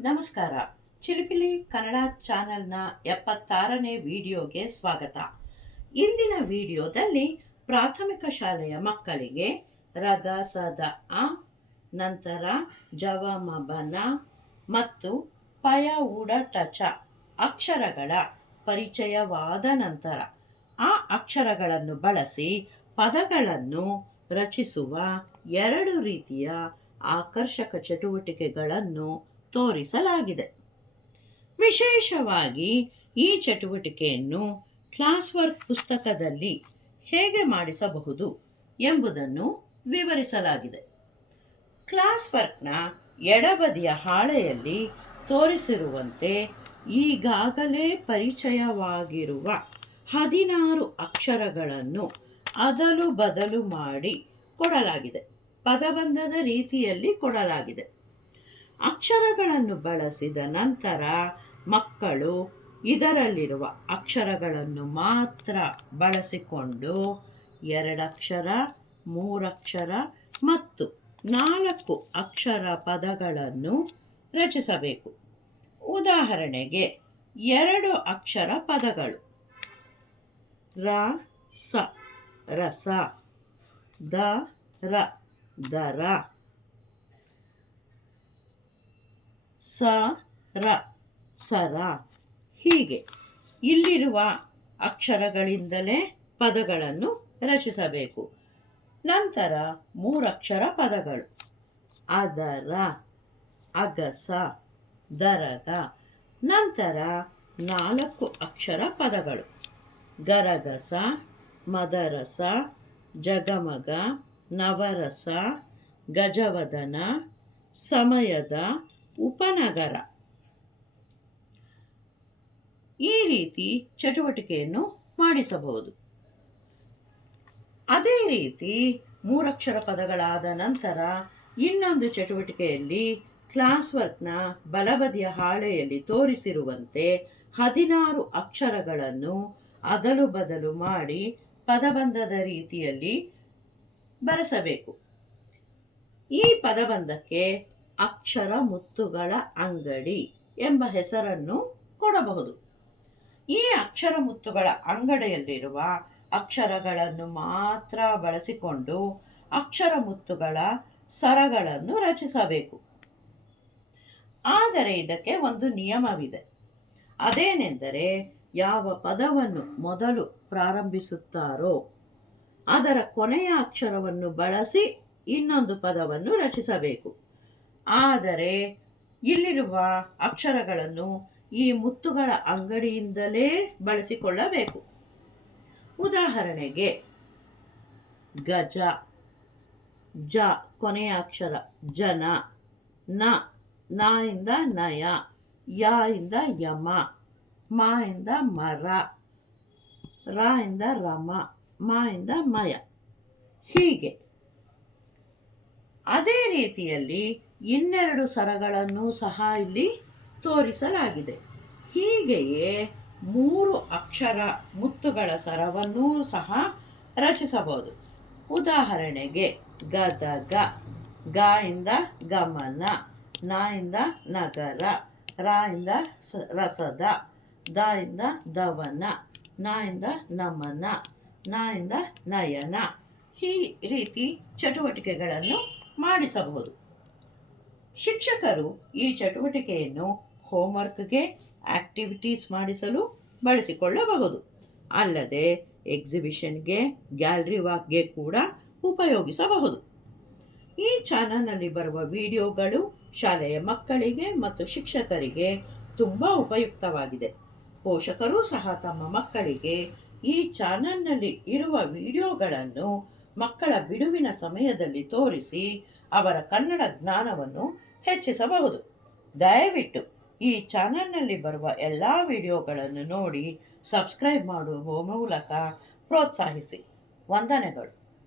ನಮಸ್ಕಾರ. ಚಿಲಿಪಿಲಿ ಕನ್ನಡ ಚಾನೆಲ್ನ 76ನೇ ವಿಡಿಯೋಗೆ ಸ್ವಾಗತ. ಇಂದಿನ ವಿಡಿಯೋದಲ್ಲಿ ಪ್ರಾಥಮಿಕ ಶಾಲೆಯ ಮಕ್ಕಳಿಗೆ ರಗ ಸದ ಅ, ನಂತರ ಜವ ಮಬನ ಮತ್ತು ಪಯ ಉಡ ಟಚ ಅಕ್ಷರಗಳ ಪರಿಚಯವಾದ ನಂತರ ಆ ಅಕ್ಷರಗಳನ್ನು ಬಳಸಿ ಪದಗಳನ್ನು ರಚಿಸುವ 2 ರೀತಿಯ ಆಕರ್ಷಕ ಚಟುವಟಿಕೆಗಳನ್ನು ತೋರಿಸಲಾಗಿದೆ. ವಿಶೇಷವಾಗಿ ಈ ಚಟುವಟಿಕೆಯನ್ನು ಕ್ಲಾಸ್ ವರ್ಕ್ ಪುಸ್ತಕದಲ್ಲಿ ಹೇಗೆ ಮಾಡಿಸಬಹುದು ಎಂಬುದನ್ನು ವಿವರಿಸಲಾಗಿದೆ. ಕ್ಲಾಸ್ ವರ್ಕ್ನ ಎಡಬದಿಯ ಹಾಳೆಯಲ್ಲಿ ತೋರಿಸಿರುವಂತೆ ಈಗಾಗಲೇ ಪರಿಚಯವಾಗಿರುವ 16 ಅಕ್ಷರಗಳನ್ನು ಅದಲು ಬದಲು ಮಾಡಿ ಕೊಡಲಾಗಿದೆ. ಪದಬಂಧದ ರೀತಿಯಲ್ಲಿ ಕೊಡಲಾಗಿದೆ. ಅಕ್ಷರಗಳನ್ನು ಬಳಸಿದ ನಂತರ ಮಕ್ಕಳು ಇದರಲ್ಲಿರುವ ಅಕ್ಷರಗಳನ್ನು ಮಾತ್ರ ಬಳಸಿಕೊಂಡು 2 ಅಕ್ಷರ, 3 ಅಕ್ಷರ ಮತ್ತು 4 ಅಕ್ಷರ ಪದಗಳನ್ನು ರಚಿಸಬೇಕು. ಉದಾಹರಣೆಗೆ 2 ಅಕ್ಷರ ಪದಗಳು ರ ಸ ರಸ, ದ ರ ದರ, ಸ ರ ಸರ. ಹೀಗೆ ಇಲ್ಲಿರುವ ಅಕ್ಷರಗಳಿಂದಲೇ ಪದಗಳನ್ನು ರಚಿಸಬೇಕು. ನಂತರ 3 ಅಕ್ಷರ ಪದಗಳು ಅದರ, ಅಗಸ, ದರಗ. ನಂತರ 4 ಅಕ್ಷರ ಪದಗಳು ಗರಗಸ, ಮದರಸ, ಜಗಮಗ, ನವರಸ, ಗಜವದನ, ಸಮಯದ, ಉಪನಗರ. ಈ ರೀತಿ ಚಟುವಟಿಕೆಯನ್ನು ಮಾಡಿಸಬಹುದು. ಅದೇ ರೀತಿ 3 ಅಕ್ಷರ ಪದಗಳಾದ ನಂತರ ಇನ್ನೊಂದು ಚಟುವಟಿಕೆಯಲ್ಲಿ ಕ್ಲಾಸ್ ವರ್ಕ್ನ ಬಲಬದಿಯ ಹಾಳೆಯಲ್ಲಿ ತೋರಿಸಿರುವಂತೆ 16 ಅಕ್ಷರಗಳನ್ನು ಅದಲು ಬದಲು ಮಾಡಿ ಪದಬಂಧದ ರೀತಿಯಲ್ಲಿ ಬರೆಸಬೇಕು. ಈ ಪದಬಂಧಕ್ಕೆ ಅಕ್ಷರ ಮುತ್ತುಗಳ ಅಂಗಡಿ ಎಂಬ ಹೆಸರನ್ನು ಕೊಡಬಹುದು. ಈ ಅಕ್ಷರ ಮುತ್ತುಗಳ ಅಂಗಡಿಯಲ್ಲಿರುವ ಅಕ್ಷರಗಳನ್ನು ಮಾತ್ರ ಬಳಸಿಕೊಂಡು ಅಕ್ಷರ ಮುತ್ತುಗಳ ಸರಗಳನ್ನು ರಚಿಸಬೇಕು. ಆದರೆ ಇದಕ್ಕೆ ಒಂದು ನಿಯಮವಿದೆ. ಅದೇನೆಂದರೆ ಯಾವ ಪದವನ್ನು ಮೊದಲು ಪ್ರಾರಂಭಿಸುತ್ತಾರೋ ಅದರ ಕೊನೆಯ ಅಕ್ಷರವನ್ನು ಬಳಸಿ ಇನ್ನೊಂದು ಪದವನ್ನು ರಚಿಸಬೇಕು. ಆದರೆ ಇಲ್ಲಿರುವ ಅಕ್ಷರಗಳನ್ನು ಈ ಮುತ್ತುಗಳ ಅಂಗಡಿಯಿಂದಲೇ ಬಳಸಿಕೊಳ್ಳಬೇಕು. ಉದಾಹರಣೆಗೆ ಗಜ, ಜ ಕೊನೆಯ ಅಕ್ಷರ ಜನ, ನ ನ ಇಂದ ನಯ, ಯ ಇಂದ ಯಮ, ಮ ಇಂದ ಮರ, ರ ಇಂದ ರಮ, ಮ ಇಂದ ಮಯ. ಹೀಗೆ ಅದೇ ರೀತಿಯಲ್ಲಿ 2 ಸರಗಳನ್ನು ಸಹ ಇಲ್ಲಿ ತೋರಿಸಲಾಗಿದೆ. ಹೀಗೆಯೇ 3 ಅಕ್ಷರ ಮುತ್ತುಗಳ ಸರವನ್ನೂ ಸಹ ರಚಿಸಬಹುದು. ಉದಾಹರಣೆಗೆ ಗದಗ, ಗ ಇಂದ ಗಮನ, ನ ಇಂದ ನಗರ, ರ ಇಂದ ರಸದ, ದ ಇಂದ ದವನ, ನ ಇಂದ ನಮನ, ನ ಇಂದ ನಯನ. ಈ ರೀತಿ ಚಟುವಟಿಕೆಗಳನ್ನು ಮಾಡಿಸಬಹುದು. ಶಿಕ್ಷಕರು ಈ ಚಟುವಟಿಕೆಯನ್ನು ಹೋಮ್ವರ್ಕ್ಗೆ, ಆಕ್ಟಿವಿಟೀಸ್ ಮಾಡಿಸಲು ಬಳಸಿಕೊಳ್ಳಬಹುದು. ಅಲ್ಲದೆ ಎಕ್ಸಿಬಿಷನ್ಗೆ, ಗ್ಯಾಲರಿ ವಾಕ್ಗೆ ಕೂಡ ಉಪಯೋಗಿಸಬಹುದು. ಈ ಚಾನಲ್ನಲ್ಲಿ ಬರುವ ವಿಡಿಯೋಗಳು ಶಾಲೆಯ ಮಕ್ಕಳಿಗೆ ಮತ್ತು ಶಿಕ್ಷಕರಿಗೆ ತುಂಬ ಉಪಯುಕ್ತವಾಗಿದೆ. ಪೋಷಕರು ಸಹ ತಮ್ಮ ಮಕ್ಕಳಿಗೆ ಈ ಚಾನಲ್ನಲ್ಲಿ ಇರುವ ವಿಡಿಯೋಗಳನ್ನು ಮಕ್ಕಳ ಬಿಡುವಿನ ಸಮಯದಲ್ಲಿ ತೋರಿಸಿ ಅವರ ಕನ್ನಡ ಜ್ಞಾನವನ್ನು ಹೆಚ್ಚಿಸಬಹುದು. ದಯವಿಟ್ಟು ಈ ಚಾನಲ್ನಲ್ಲಿ ಬರುವ ಎಲ್ಲ ವಿಡಿಯೋಗಳನ್ನು ನೋಡಿ ಸಬ್ಸ್ಕ್ರೈಬ್ ಮಾಡುವ ಮೂಲಕ ಪ್ರೋತ್ಸಾಹಿಸಿ. ವಂದನೆಗಳು.